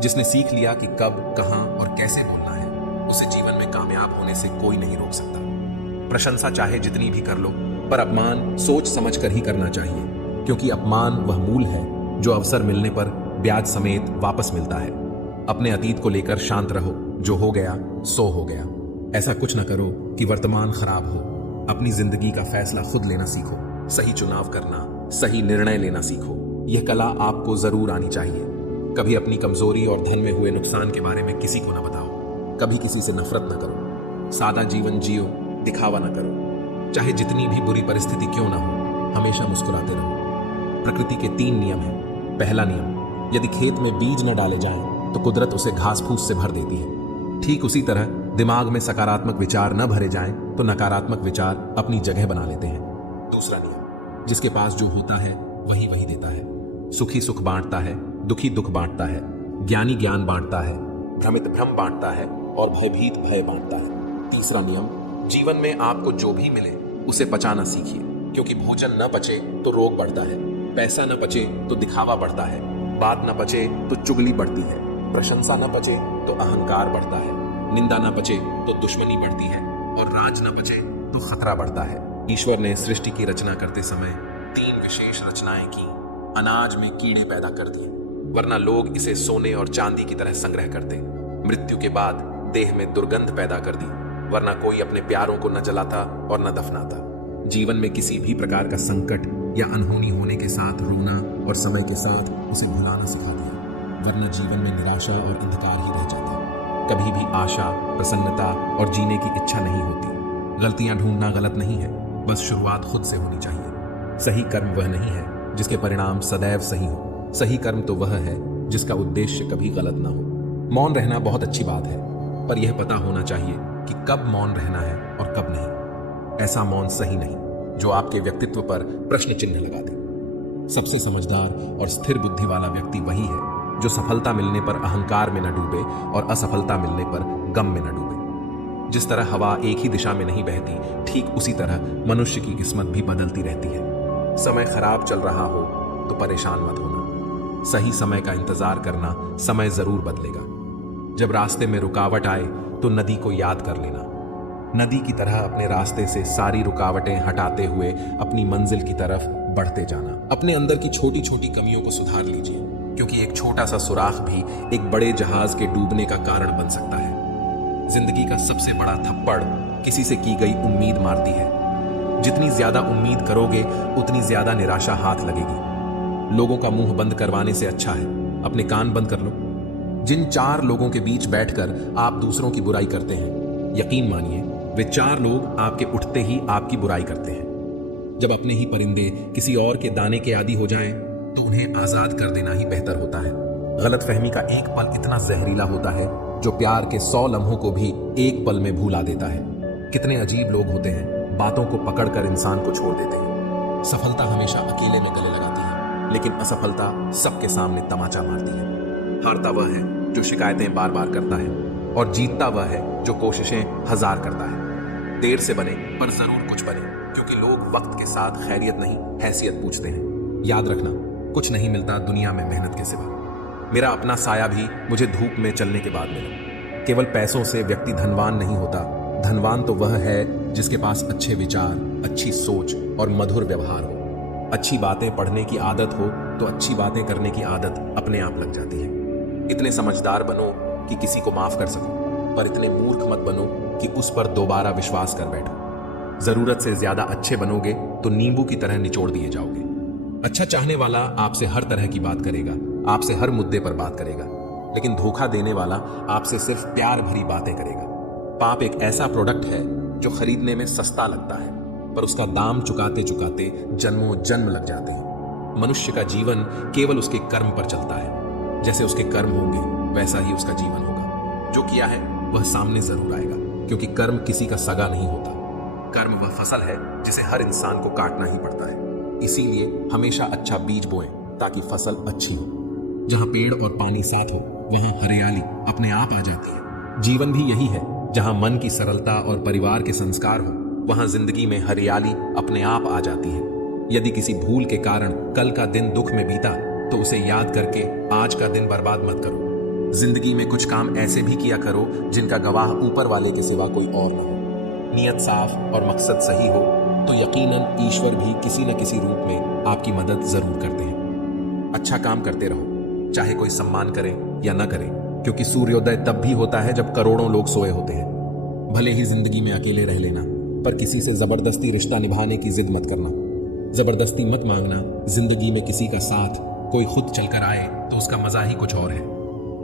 जिसने सीख लिया कि कब, कहां और कैसे बोलना है, उसे जीवन में कामयाब होने से कोई नहीं रोक सकता। प्रशंसा चाहे जितनी भी कर लो, पर अपमान सोच समझ कर ही करना चाहिए, क्योंकि अपमान वह मूल है जो अवसर मिलने पर ब्याज समेत वापस मिलता है। अपने अतीत को लेकर शांत रहो, जो हो गया सो हो गया। ऐसा कुछ न करो कि वर्तमान खराब हो। अपनी जिंदगी का फैसला खुद लेना सीखो, सही चुनाव करना, सही निर्णय लेना सीखो। यह कला आपको जरूर आनी चाहिए। कभी अपनी कमजोरी और धन में हुए नुकसान के बारे में किसी को न बताओ। कभी किसी से नफरत न करो। सादा जीवन जियो, दिखावा न करो। चाहे जितनी भी बुरी परिस्थिति क्यों ना हो, हमेशा मुस्कुराते रहो। प्रकृति के 3 नियम हैं। पहला नियम, यदि खेत में बीज न डाले जाएं तो कुदरत उसे घास फूस से भर देती है। ठीक उसी तरह दिमाग में सकारात्मक विचार न भरे जाएं तो नकारात्मक विचार अपनी जगह बना लेते हैं। दूसरा नियम, जिसके पास जो होता है वही वही देता है। सुखी सुख बांटता है, दुखी दुख बांटता है। ज्ञानी ज्ञान बांटता है, भ्रमित भ्रम बांटता है और भयभीत भय बांटता है। तीसरा नियम, जीवन में आपको जो भी मिले उसे पचाना सीखिए, क्योंकि भोजन न पचे तो रोग बढ़ता है, पैसा न पचे तो दिखावा बढ़ता है, बात न पचे तो चुगली बढ़ती है, प्रशंसा न पचे तो अहंकार बढ़ता है, निंदा न पचे तो दुश्मनी बढ़ती है और राज न पचे तो खतरा बढ़ता है। ईश्वर ने सृष्टि की रचना करते समय 3 विशेष रचनाएं की। अनाज में कीड़े पैदा कर दिए, वरना लोग इसे सोने और चांदी की तरह संग्रह करते। मृत्यु के बाद देह में दुर्गंध पैदा कर दी, वरना कोई अपने प्यारों को न जलाता और न दफनाता। जीवन में किसी भी प्रकार का संकट या अनहोनी होने के साथ रोना और समय के साथ उसे भुलाना सिखा दिया, वरना जीवन में निराशा और अंधकार ही रह जाता। कभी भी आशा, प्रसन्नता और जीने की इच्छा नहीं होती। गलतियां ढूंढना गलत नहीं है, बस शुरुआत खुद से होनी चाहिए। सही कर्म वह नहीं है जिसके परिणाम सदैव सही हो। सही कर्म तो वह है जिसका उद्देश्य कभी गलत ना हो। मौन रहना बहुत अच्छी बात है, पर यह पता होना चाहिए कि कब मौन रहना है और कब नहीं। ऐसा मौन सही नहीं जो आपके व्यक्तित्व पर प्रश्न चिन्ह लगा दे। सबसे समझदार और स्थिर बुद्धि वाला व्यक्ति वही है जो सफलता मिलने पर अहंकार में न डूबे और असफलता मिलने पर गम में न डूबे। जिस तरह हवा एक ही दिशा में नहीं बहती, ठीक उसी तरह मनुष्य की किस्मत भी बदलती रहती है। समय खराब चल रहा हो तो परेशान मत होना। सही समय का इंतजार करना, समय जरूर बदलेगा। जब रास्ते में रुकावट आए तो नदी को याद कर लेना। नदी की तरह अपने रास्ते से सारी रुकावटें हटाते हुए अपनी मंजिल की तरफ बढ़ते जाना। अपने अंदर की छोटी छोटी कमियों को सुधार लीजिए, क्योंकि एक छोटा सा सुराख भी एक बड़े जहाज के डूबने का कारण बन सकता है। जिंदगी का सबसे बड़ा थप्पड़ किसी से की गई उम्मीद मारती है। जितनी ज्यादा उम्मीद करोगे उतनी ज्यादा निराशा हाथ लगेगी। लोगों का मुंह बंद करवाने से अच्छा है अपने कान बंद कर लो। जिन 4 लोगों के बीच बैठकर आप दूसरों की बुराई करते हैं, यकीन मानिए वे 4 लोग आपके उठते ही आपकी बुराई करते हैं। जब अपने ही परिंदे किसी और के दाने के आदी हो जाएं, तो उन्हें आजाद कर देना ही बेहतर होता है। गलतफहमी का एक पल इतना जहरीला होता है जो प्यार के 100 लम्हों को भी एक पल में भुला देता है। कितने अजीब लोग होते हैं, बातों को पकड़कर इंसान को छोड़ देते हैं। सफलता हमेशा अकेले में गले लगाती है, लेकिन असफलता सबके सामने तमाचा मारती है। हारता वह है जो शिकायतें बार बार करता है, और जीतता वह है जो कोशिशें 1000 करता है। देर से बने पर जरूर कुछ बने, क्योंकि लोग वक्त के साथ खैरियत नहीं हैसियत पूछते हैं। याद रखना, कुछ नहीं मिलता दुनिया में मेहनत के सिवा। मेरा अपना साया भी मुझे धूप में चलने के बाद मिला। केवल पैसों से व्यक्ति धनवान नहीं होता। धनवान तो वह है जिसके पास अच्छे विचार, अच्छी सोच और मधुर व्यवहार हो। अच्छी बातें पढ़ने की आदत हो तो अच्छी बातें करने की आदत अपने आप लग जाती है। इतने समझदार बनो कि किसी को माफ कर सको, पर इतने मूर्ख मत बनो कि उस पर दोबारा विश्वास कर बैठो। जरूरत से ज्यादा अच्छे बनोगे तो नींबू की तरह निचोड़ दिए जाओगे। अच्छा चाहने वाला आपसे हर तरह की बात करेगा, आपसे हर मुद्दे पर बात करेगा, लेकिन धोखा देने वाला आपसे सिर्फ प्यार भरी बातें करेगा। पाप एक ऐसा प्रोडक्ट है जो खरीदने में सस्ता लगता है, पर उसका दाम चुकाते चुकाते जन्मों जन्म लग जाते हैं। मनुष्य का जीवन केवल उसके कर्म पर चलता है। जैसे उसके कर्म होंगे वैसा ही उसका जीवन होगा। जो किया है वह सामने जरूर आएगा, क्योंकि कर्म किसी का सगा नहीं होता। कर्म वह फसल है जिसे हर इंसान को काटना ही पड़ता है। इसीलिए हमेशा अच्छा बीज बोएं ताकि फसल अच्छी हो। जहां पेड़ और पानी साथ हो वहां हरियाली अपने आप आ जाती है। जीवन भी यही है, जहां मन की सरलता और परिवार के संस्कार हो वहां जिंदगी में हरियाली अपने आप आ जाती है। यदि किसी भूल के कारण कल का दिन दुख में बीता तो उसे याद करके आज का दिन बर्बाद मत करो। जिंदगी में कुछ काम ऐसे भी किया करो जिनका गवाह ऊपर वाले के सिवा कोई और ना हो। नियत साफ और मकसद सही हो तो यकीनन ईश्वर भी किसी न किसी रूप में आपकी मदद जरूर करते हैं। अच्छा काम करते रहो, चाहे कोई सम्मान करे या न करे, क्योंकि सूर्योदय तब भी होता है जब करोड़ों लोग सोए होते हैं। भले ही जिंदगी में अकेले रह लेना, पर किसी से जबरदस्ती रिश्ता निभाने की जिद मत करना। जबरदस्ती मत मांगना। जिंदगी में किसी का साथ कोई खुद चलकर आए तो उसका मजा ही कुछ और है।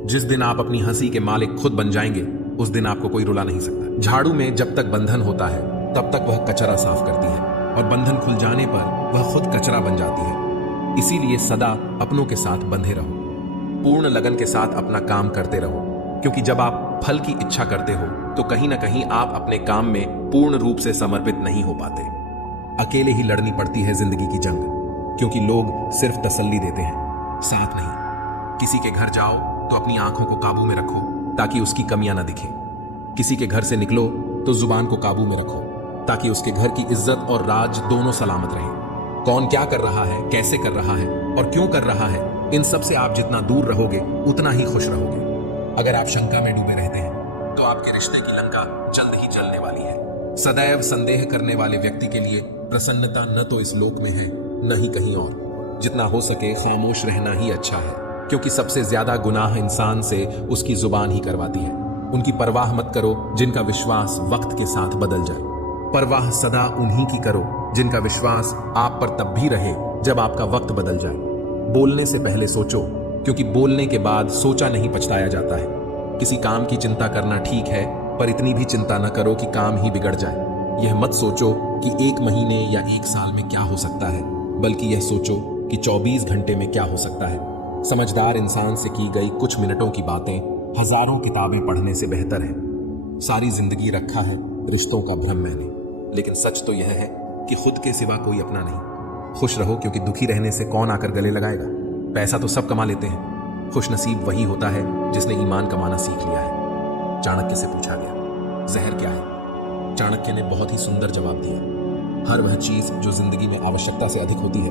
जिस दिन आप अपनी हंसी के मालिक खुद बन जाएंगे, उस दिन आपको कोई रुला नहीं सकता। झाड़ू में जब तक बंधन होता है तब तक वह कचरा साफ करती है, और बंधन खुल जाने पर वह खुद कचरा बन जाती है। इसीलिए सदा अपनों के साथ बंधे रहो, पूर्ण लगन के साथ अपना काम करते रहो, क्योंकि जब आप फल की इच्छा करते हो तो कहीं ना कहीं आप अपने काम में पूर्ण रूप से समर्पित नहीं हो पाते। अकेले ही लड़नी पड़ती है जिंदगी की जंग, क्योंकि लोग सिर्फ तसल्ली देते हैं, साथ नहीं। किसी के घर जाओ तो अपनी आंखों को काबू में रखो ताकि उसकी कमियां ना दिखे। किसी के घर से निकलो तो जुबान को काबू में रखो ताकि उसके घर की इज्जत और राज दोनों सलामत रहें। कौन क्या कर रहा है, कैसे कर रहा है और क्यों कर रहा है, इन सब से आप जितना दूर रहोगे उतना ही खुश रहोगे। अगर आप शंका में डूबे रहते हैं तो आपके रिश्ते की लंका जल्द ही जलने वाली है। सदैव संदेह करने वाले व्यक्ति के लिए प्रसन्नता न तो इस लोक में है न ही कहीं और। जितना हो सके खामोश रहना ही अच्छा है, क्योंकि सबसे ज्यादा गुनाह इंसान से उसकी जुबान ही करवाती है। उनकी परवाह मत करो जिनका विश्वास वक्त के साथ बदल जाए। परवाह सदा उन्हीं की करो जिनका विश्वास आप पर तब भी रहे जब आपका वक्त बदल जाए। बोलने से पहले सोचो, क्योंकि बोलने के बाद सोचा नहीं पछताया जाता है। किसी काम की चिंता करना ठीक है, पर इतनी भी चिंता न करो कि काम ही बिगड़ जाए। यह मत सोचो कि 1 महीने या 1 साल में क्या हो सकता है, बल्कि यह सोचो कि 24 घंटे में क्या हो सकता है। समझदार इंसान से की गई कुछ मिनटों की बातें हजारों किताबें पढ़ने से बेहतर है। सारी जिंदगी रखा है रिश्तों का भ्रम मैंने, लेकिन सच तो यह है कि खुद के सिवा कोई अपना नहीं। खुश रहो, क्योंकि दुखी रहने से कौन आकर गले लगाएगा। पैसा तो सब कमा लेते हैं, खुश नसीब वही होता है जिसने ईमान कमाना सीख लिया है। चाणक्य से पूछा गया, जहर क्या है? चाणक्य ने बहुत ही सुंदर जवाब दिया, हर वह चीज जो जिंदगी में आवश्यकता से अधिक होती है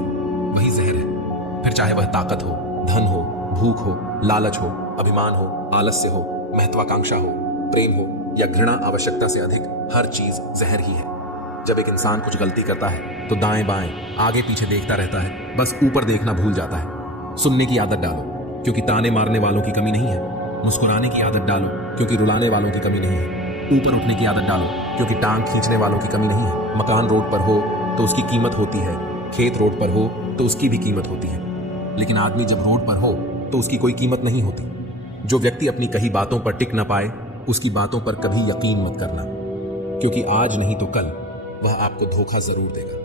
वही जहर है। फिर चाहे वह ताकत हो, धन हो, भूख हो, लालच हो, अभिमान हो, आलस्य हो, महत्वाकांक्षा हो, प्रेम हो या घृणा, आवश्यकता से अधिक हर चीज जहर ही है। जब एक इंसान कुछ गलती करता है तो दाएं बाएं आगे पीछे देखता रहता है, बस ऊपर देखना भूल जाता है। सुनने की आदत डालो, क्योंकि ताने मारने वालों की कमी नहीं है। मुस्कुराने की आदत डालो, क्योंकि रुलाने वालों की कमी नहीं है। ऊपर उठने की आदत डालो, क्योंकि टांग खींचने वालों की कमी नहीं है। मकान रोड पर हो तो उसकी कीमत होती है, खेत रोड पर हो तो उसकी भी कीमत होती है, लेकिन आदमी जब रोड पर हो तो उसकी कोई कीमत नहीं होती। जो व्यक्ति अपनी कही बातों पर टिक न पाए, उसकी बातों पर कभी यकीन मत करना, क्योंकि आज नहीं तो कल वह आपको धोखा जरूर देगा।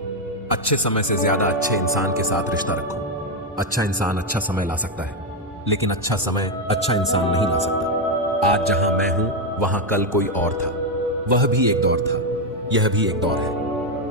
अच्छे समय से ज्यादा अच्छे इंसान के साथ रिश्ता रखो। अच्छा इंसान अच्छा समय ला सकता है, लेकिन अच्छा समय अच्छा इंसान नहीं ला सकता। आज जहां मैं हूं वहां कल कोई और था, वह भी एक दौर था, यह भी एक दौर है।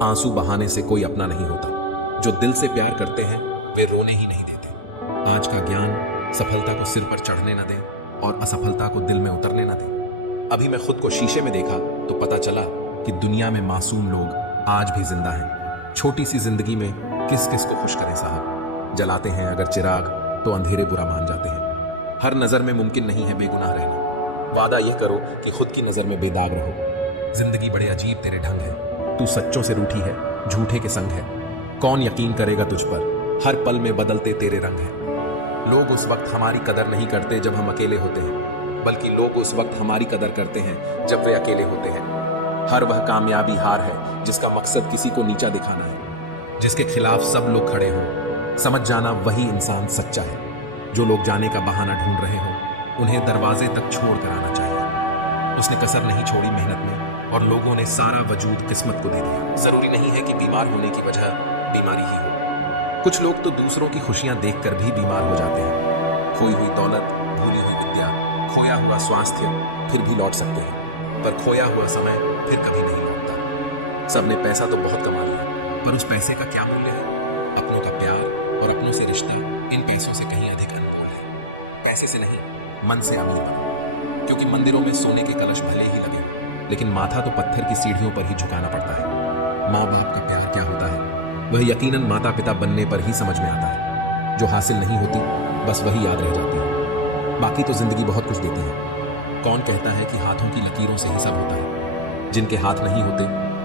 आंसू बहाने से कोई अपना नहीं होता। जो दिल से प्यार करते हैं वे रोने ही नहीं देते। आज का ज्ञान सफलता को सिर पर चढ़ने न दे और असफलता को दिल में उतरने न दे। अभी मैं खुद को शीशे में देखा तो पता चला कि दुनिया में मासूम लोग आज भी जिंदा हैं। छोटी सी जिंदगी में किस किस को खुश करें साहब। जलाते हैं अगर चिराग तो अंधेरे बुरा मान जाते हैं। हर नजर में मुमकिन नहीं है बेगुनाह रहना। वादा यह करो कि खुद की नजर में बेदाग रहो। जिंदगी बड़े अजीब तेरे ढंग है। तू सच्चों से रूठी है, झूठे के संग है। कौन यकीन करेगा तुझ पर, हर पल में बदलते तेरे रंग हैं। लोग उस वक्त हमारी कदर नहीं करते जब हम अकेले होते हैं, बल्कि लोग उस वक्त हमारी कदर करते हैं जब वे अकेले होते हैं। हर वह कामयाबी हार है जिसका मकसद किसी को नीचा दिखाना है, जिसके खिलाफ सब लोग खड़े हों। समझ जाना वही इंसान सच्चा है। जो लोग जाने का बहाना ढूंढ रहे हों उन्हें दरवाजे तक छोड़ कर आना चाहिए। उसने कसर नहीं छोड़ी मेहनत में, और लोगों ने सारा वजूद किस्मत को दे दिया। जरूरी नहीं है कि बीमार होने की वजह बीमारी ही हो। कुछ लोग तो दूसरों की खुशियां देखकर भी बीमार हो जाते हैं। खोई हुई दौलत, भूली हुई विद्या, खोया हुआ स्वास्थ्य फिर भी लौट सकते हैं, पर खोया हुआ समय फिर कभी नहीं लौटता। सबने पैसा तो बहुत कमा लिया, पर उस पैसे का क्या मूल्य है? अपनों का प्यार और अपनों से रिश्ता इन पैसों से कहीं अधिक अनमोल है। पैसे से नहीं, मन से अमीर बनो, क्योंकि मंदिरों में सोने के कलश भले ही लगे, लेकिन माथा तो पत्थर की सीढ़ियों पर ही झुकाना पड़ता है। माँ बाप का प्यार क्या होता है, वह यकीनन माता पिता बनने पर ही समझ में आता है। जो हासिल नहीं होती बस वही याद रह जाती है। बाकी तो जिंदगी बहुत कुछ देती है। कौन कहता है कि हाथों की लकीरों से ही सब होता है? जिनके हाथ नहीं होते,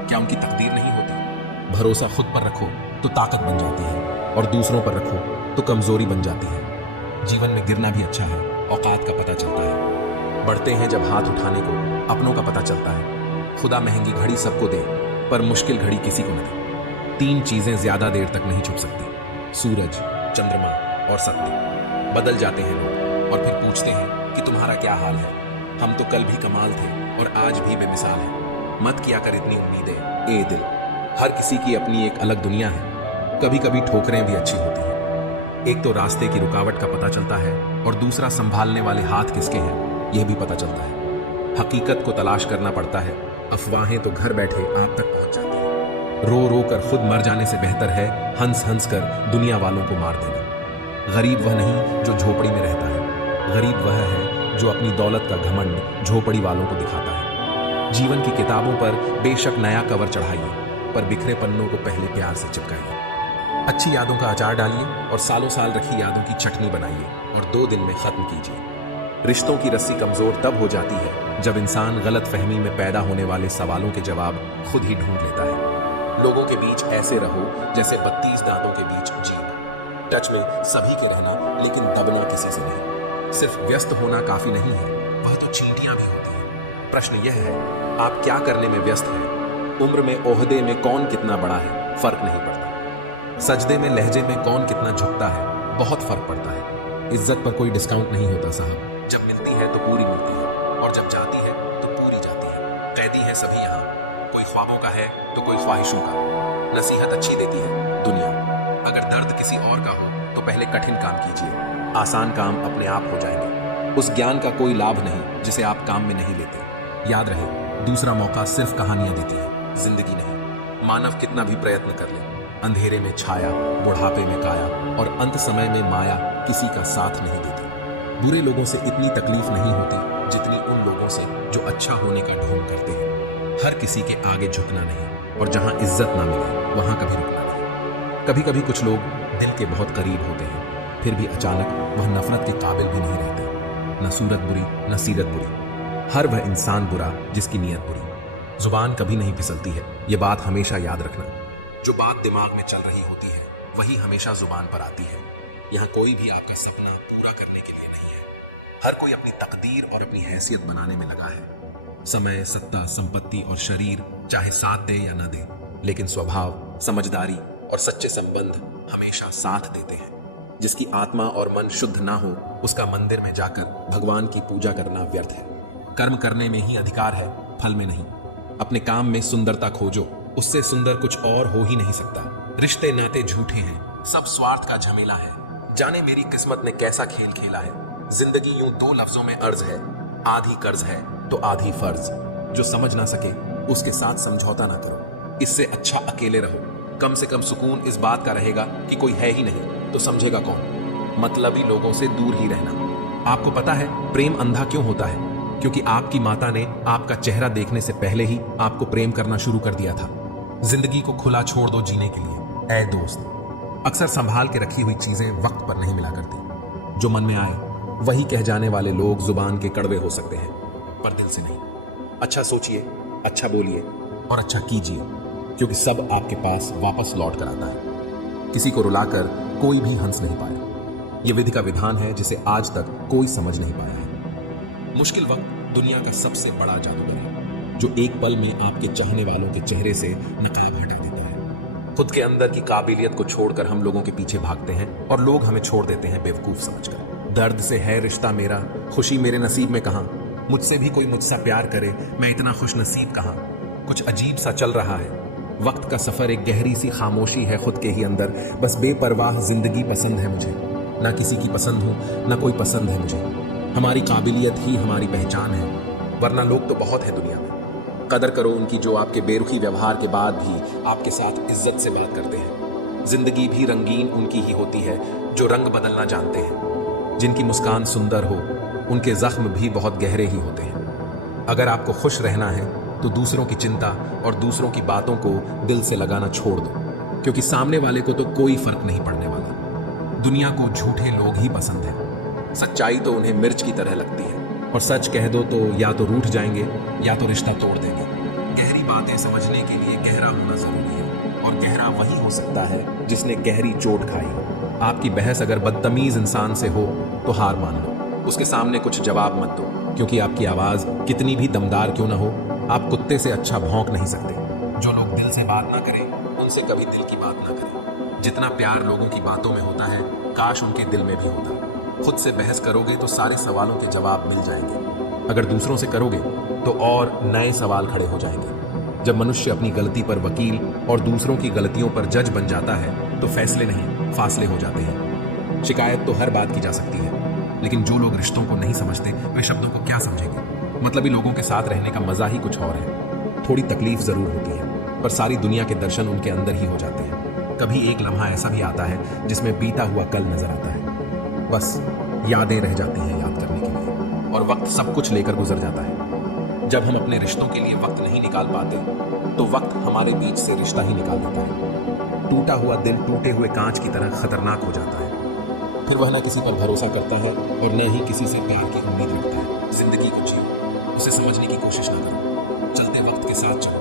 क्या उनकी तकदीर नहीं होती? भरोसा खुद पर रखो तो ताकत बन जाती है, और दूसरों पर रखो तो कमजोरी बन जाती है। जीवन में गिरना भी अच्छा है, औकात का पता चलता है। बढ़ते हैं जब हाथ उठाने को, अपनों का पता चलता है। खुदा महंगी घड़ी सबको दे, पर मुश्किल घड़ी किसी को न दे। 3 चीजें ज्यादा देर तक नहीं छुप सकती: सूरज, चंद्रमा और सत्य। बदल जाते हैं लोग और फिर पूछते हैं कि तुम्हारा क्या हाल है। हम तो कल भी कमाल थे और आज भी बेमिसाल है। मत किया कर इतनी उम्मीदें ए दिल, हर किसी की अपनी एक अलग दुनिया है। कभी कभी ठोकरें भी अच्छी होती हैं। एक तो रास्ते की रुकावट का पता चलता है, और दूसरा संभालने वाले हाथ किसके हैं यह भी पता चलता है। हकीकत को तलाश करना पड़ता है, अफवाहें तो घर बैठे आप तक पहुंच जाती हैं। रो रो कर खुद मर जाने से बेहतर है हंस हंस कर दुनिया वालों को मार देना। गरीब वह नहीं जो झोपड़ी में रहता है, गरीब वह है जो अपनी दौलत का घमंड झोपड़ी वालों को दिखाता है। जीवन की किताबों पर बेशक नया कवर चढ़ाइए, पर बिखरे पन्नों को पहले प्यार से चिपकाइए। अच्छी यादों का अचार डालिए और सालों साल रखी यादों की चटनी बनाइए, और 2 दिन में खत्म कीजिए। रिश्तों की रस्सी कमजोर तब हो जाती है जब इंसान गलत फहमी में पैदा होने वाले सवालों के जवाब खुद ही ढूंढ लेता है। लोगों के बीच ऐसे रहो जैसे 32 दांतों के बीच जीभ। टच में सभी के रहना, लेकिन दबना किसी से नहीं। सिर्फ व्यस्त होना काफी नहीं है, वह तो चींटियां भी होती हैं। प्रश्न यह है, आप क्या करने में व्यस्त हैं? उम्र में, ओहदे में कौन कितना बड़ा है, फर्क नहीं पड़ता। सजदे में, लहजे में कौन कितना झुकता है, बहुत फर्क पड़ता है। इज्जत पर कोई डिस्काउंट नहीं होता साहब। जब मिलती है तो पूरी मिलती है, और जब जाती है तो पूरी जाती है। कैदी है सभी यहाँ, कोई ख्वाबों का है तो कोई ख्वाहिशों का। नसीहत अच्छी देती है दुनिया। अगर दर्द किसी और का हो तो पहले कठिन काम कीजिए, आसान काम अपने आप हो जाएंगे। उस ज्ञान का कोई लाभ नहीं जिसे आप काम में नहीं लेते। याद रहे, दूसरा मौका सिर्फ कहानियां देती है, जिंदगी नहीं। मानव कितना भी प्रयत्न कर ले, अंधेरे में छाया, बुढ़ापे में काया, और अंत समय में माया किसी का साथ नहीं देती। बुरे लोगों से इतनी तकलीफ नहीं होती जितनी उन लोगों से जो अच्छा होने का ढोंग करते हैं। हर किसी के आगे झुकना नहीं, और जहां इज्जत ना मिले वहां कभी रुकना नहीं। कभी कभी कुछ लोग दिल के बहुत करीब होते हैं, फिर भी अचानक वह नफरत के काबिल भी नहीं रहते। न सूरत बुरी न सीरत बुरी, हर वह इंसान बुरा जिसकी नीयत बुरी। जुबान कभी नहीं फिसलती है, ये बात हमेशा याद रखना। जो बात दिमाग में चल रही होती है वही हमेशा जुबान पर आती है। यहाँ कोई भी आपका सपना पूरा करने के लिए नहीं है। हर कोई अपनी तकदीर और अपनी हैसियत बनाने में लगा है। समय, सत्ता, संपत्ति और शरीर चाहे साथ दे या न दे, लेकिन स्वभाव, समझदारी और सच्चे संबंध हमेशा साथ देते हैं। जिसकी आत्मा और मन शुद्ध ना हो, उसका मंदिर में जाकर भगवान की पूजा करना व्यर्थ है। कर्म करने में ही अधिकार है, फल में नहीं। अपने काम में सुंदरता खोजो, उससे सुंदर कुछ और हो ही नहीं सकता। रिश्ते नाते झूठे हैं, सब स्वार्थ का झमेला है। जाने मेरी किस्मत ने कैसा खेल खेला है। जिंदगी यूं 2 लफ्जों में अर्ज है, आधी कर्ज है तो आधी फर्ज। जो समझ ना सके उसके साथ समझौता ना करो, इससे अच्छा अकेले रहो। कम से कम सुकून इस बात का रहेगा कि कोई है ही नहीं तो समझेगा कौन। मतलबी लोगों से दूर ही रहना। आपको पता है प्रेम अंधा क्यों होता है? क्योंकि आपकी माता ने आपका चेहरा देखने से पहले ही आपको प्रेम करना शुरू कर दिया था। जिंदगी को खुला छोड़ दो जीने के लिए ऐ दोस्त। अक्सर संभाल के रखी हुई चीजें वक्त पर नहीं मिला करती। जो मन में आए वही कह जाने वाले लोग जुबान के कड़वे हो सकते हैं, पर दिल से नहीं। अच्छा सोचिए, अच्छा बोलिए और अच्छा कीजिए, क्योंकि सब आपके पास वापस लौट कर आता है। किसी को रुलाकर कोई भी हंस नहीं पाया। यह विधि का विधान है जिसे आज तक कोई समझ नहीं पाया है। मुश्किल वक्त दुनिया का सबसे बड़ा जादूगर है, जो एक पल में आपके चाहने वालों के चेहरे से नकाब हटा देता है। खुद के अंदर की काबिलियत को छोड़कर हम लोगों के पीछे भागते हैं और लोग हमें छोड़ देते हैं बेवकूफ समझकर। दर्द से है रिश्ता मेरा, खुशी मेरे नसीब में कहां। मुझसे भी कोई मुझसा प्यार करे, मैं इतना खुश नसीब कहां। कुछ अजीब सा चल रहा है। वक्त का सफर एक गहरी सी खामोशी है खुद के ही अंदर। बस बेपरवाह जिंदगी पसंद है मुझे। ना किसी की पसंद हूं, ना कोई पसंद है मुझे। हमारी काबिलियत ही हमारी पहचान है, वरना लोग तो बहुत है दुनिया में। कदर करो उनकी जो आपके बेरुखी व्यवहार के बाद भी आपके साथ इज्जत से बात करते हैं। जिंदगी भी रंगीन उनकी ही होती है जो रंग बदलना जानते हैं। जिनकी मुस्कान सुंदर हो, उनके जख्म भी बहुत गहरे ही होते हैं। अगर आपको खुश रहना है तो दूसरों की चिंता और दूसरों की बातों को दिल से लगाना छोड़ दो, क्योंकि सामने वाले को तो कोई फर्क नहीं पड़ने वाला। दुनिया को झूठे लोग ही पसंद हैं। सच्चाई तो उन्हें मिर्च की तरह लगती है, और सच कह दो तो या तो रूठ जाएंगे या तो रिश्ता तोड़ देंगे। गहरी बातें समझने के लिए गहरा होना जरूरी है, और गहरा वही हो सकता है जिसने गहरी चोट खाई हो। आपकी बहस अगर बदतमीज इंसान से हो तो हार मान लो, उसके सामने कुछ जवाब मत दो, क्योंकि आपकी आवाज कितनी भी दमदार क्यों ना हो, आप कुत्ते से अच्छा भौंक नहीं सकते। जो लोग दिल से बात ना करें उनसे कभी दिल की बात ना करें। जितना प्यार लोगों की बातों में होता है, काश उनके दिल में भी होता। खुद से बहस करोगे तो सारे सवालों के जवाब मिल जाएंगे, अगर दूसरों से करोगे तो और नए सवाल खड़े हो जाएंगे। जब मनुष्य अपनी गलती पर वकील और दूसरों की गलतियों पर जज बन जाता है तो फैसले नहीं, फासले हो जाते हैं। शिकायत तो हर बात की जा सकती है, लेकिन जो लोग रिश्तों को नहीं समझते वे शब्दों को क्या समझेंगे। मतलबी लोगों के साथ रहने का मजा ही कुछ और है। थोड़ी तकलीफ जरूर होती है, पर सारी दुनिया के दर्शन उनके अंदर ही हो जाते हैं। कभी एक लम्हा ऐसा भी आता है जिसमें बीता हुआ कल नजर आता है। बस यादें रह जाती हैं याद करने के लिए, और वक्त सब कुछ लेकर गुजर जाता है। जब हम अपने रिश्तों के लिए वक्त नहीं निकाल पाते तो वक्त हमारे बीच से रिश्ता ही निकाल देता है। टूटा हुआ दिल टूटे हुए कांच की तरह खतरनाक हो जाता है। फिर वह न किसी पर भरोसा करता है और न ही किसी से प्यार की उम्मीद रखता है। जिंदगी को जियो, उसे समझने की कोशिश ना करो। चलते वक्त के साथ चलो,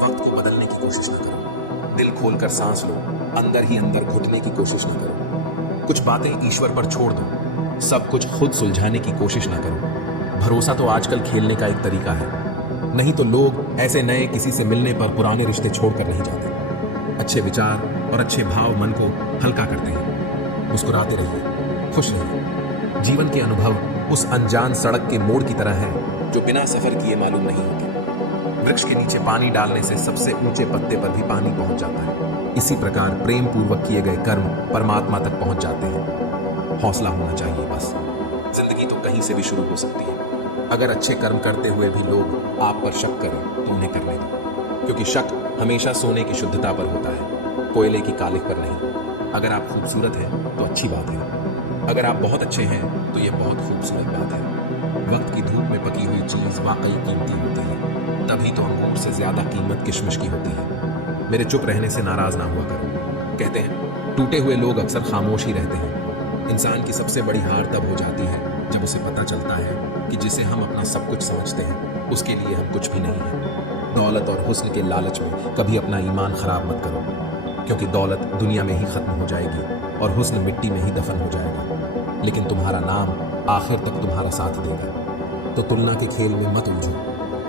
वक्त को बदलने की कोशिश ना करो। दिल खोलकर सांस लो, अंदर ही अंदर घुटने की कोशिश ना करो। कुछ बातें ईश्वर पर छोड़ दो, सब कुछ खुद सुलझाने की कोशिश ना करो। भरोसा तो आजकल खेलने का एक तरीका है, नहीं तो लोग ऐसे नए किसी से मिलने पर पुराने रिश्ते छोड़कर नहीं जाते। अच्छे विचार और अच्छे भाव मन को हल्का करते हैं। मुस्कुराते रहिए, खुश रहिए। जीवन के अनुभव उस अनजान सड़क के मोड़ की तरह है जो बिना सफर किए मालूम नहीं होते। वृक्ष के नीचे पानी डालने से सबसे ऊंचे पत्ते पर भी पानी पहुंच जाता है। इसी प्रकार प्रेम पूर्वक किए गए कर्म परमात्मा तक पहुंच जाते हैं। हौसला होना चाहिए बस। जिंदगी तो कहीं से भी शुरू हो सकती है। अगर अच्छे कर्म करते हुए भी लोग आप पर शक करें तो उन्हें करने दो, क्योंकि शक हमेशा सोने की शुद्धता पर होता है, कोयले की कालिक पर नहीं। अगर आप खूबसूरत हैं तो अच्छी बात है, अगर आप बहुत अच्छे हैं तो यह बहुत खूबसूरत बात है। वक्त की धूप में पकी हुई चीज वाकई कीमती होती है, तभी तो अंगूर से ज्यादा कीमत किशमिश की होती है। मेरे चुप रहने से नाराज ना हुआ करो। कहते हैं टूटे हुए लोग अक्सर खामोश ही रहते हैं। इंसान की सबसे बड़ी हार तब हो जाती है जब उसे पता चलता है कि जिसे हम अपना सब कुछ समझते हैं उसके लिए हम कुछ भी नहीं हैं। दौलत और हुस्न के लालच में कभी अपना ईमान खराब मत करो, क्योंकि दौलत दुनिया में ही खत्म हो जाएगी और हुस्न मिट्टी में ही दफन हो जाएगा, लेकिन तुम्हारा नाम आखिर तक तुम्हारा साथ देगा। तो तुलना के खेल में मत उलझो,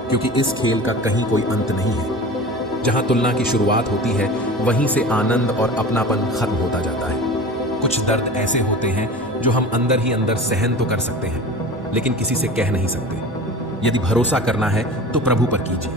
क्योंकि इस खेल का कहीं कोई अंत नहीं है। जहां तुलना की शुरुआत होती है वहीं से आनंद और अपनापन खत्म होता जाता है। कुछ दर्द ऐसे होते हैं जो हम अंदर ही अंदर सहन तो कर सकते हैं, लेकिन किसी से कह नहीं सकते। यदि भरोसा करना है तो प्रभु पर कीजिए,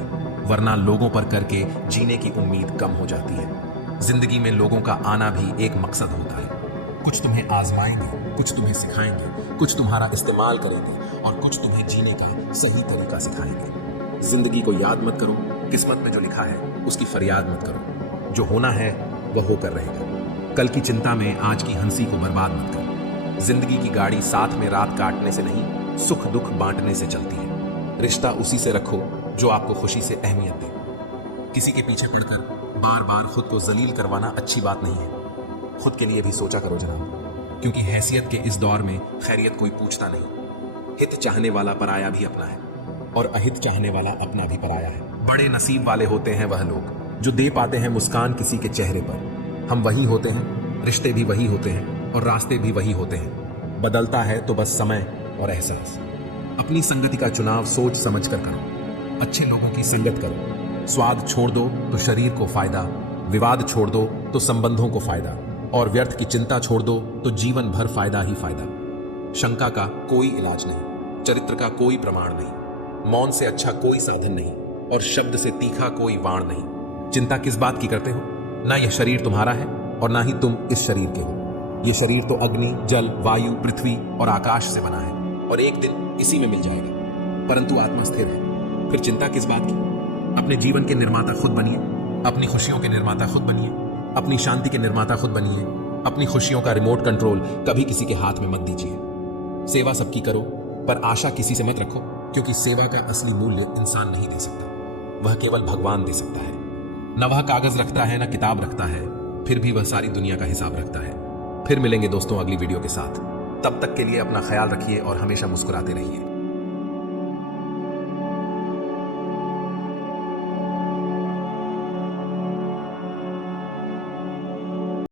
वरना लोगों पर करके जीने की उम्मीद कम हो जाती है। जिंदगी में लोगों का आना भी एक मकसद होता है। कुछ तुम्हें आजमाएंगे, कुछ तुम्हें सिखाएंगे, कुछ तुम्हारा इस्तेमाल करेंगे और कुछ तुम्हें जीने का सही तरीका सिखाएंगे। जिंदगी को याद मत करो, किस्मत में जो लिखा है उसकी फरियाद मत करो। जो होना है वह होकर रहेगा। कल की चिंता में आज की हंसी को बर्बाद मत करो। जिंदगी की गाड़ी साथ में रात काटने से नहीं, सुख दुख बांटने से चलती है। रिश्ता उसी से रखो जो आपको खुशी से अहमियत दे। किसी के पीछे पड़कर बार बार खुद को जलील करवाना अच्छी बात नहीं है। खुद के लिए भी सोचा करो जनाब, क्योंकि हैसियत के इस दौर में खैरियत कोई पूछता नहीं। हित चाहने वाला पराया भी अपना है और अहित चाहने वाला अपना भी पराया है। बड़े नसीब वाले होते हैं वह लोग जो दे पाते हैं मुस्कान किसी के चेहरे पर। हम वही होते हैं, रिश्ते भी वही होते हैं और रास्ते भी वही होते हैं। बदलता है तो बस समय और एहसास। अपनी संगति का चुनाव सोच समझ कर करो। अच्छे लोगों की संगत करो। स्वाद छोड़ दो तो शरीर को फायदा, विवाद छोड़ दो तो संबंधों को फायदा, और व्यर्थ की चिंता छोड़ दो तो जीवन भर फायदा ही फायदा। शंका का कोई इलाज नहीं, चरित्र का कोई प्रमाण नहीं, मौन से अच्छा कोई साधन नहीं और शब्द से तीखा कोई वाण नहीं। चिंता किस बात की करते हो? ना यह शरीर तुम्हारा है और ना ही तुम इस शरीर के हो। यह शरीर तो अग्नि, जल, वायु, पृथ्वी और आकाश से बना है और एक दिन इसी में मिल जाएगा, परंतु आत्मा स्थिर है। फिर चिंता किस बात की? अपने जीवन के निर्माता खुद बनिए, अपनी खुशियों के निर्माता खुद बनिए, अपनी शांति के निर्माता खुद बनिए। अपनी खुशियों का रिमोट कंट्रोल कभी किसी के हाथ में मत दीजिए। सेवा सबकी करो, पर आशा किसी से मत रखो, क्योंकि सेवा का असली मूल्य इंसान नहीं दे सकता, वह केवल भगवान दे सकता है। न वह कागज रखता है, न किताब रखता है, फिर भी वह सारी दुनिया का हिसाब रखता है। फिर मिलेंगे दोस्तों अगली वीडियो के साथ। तब तक के लिए अपना ख्याल रखिए और हमेशा मुस्कुराते रहिए।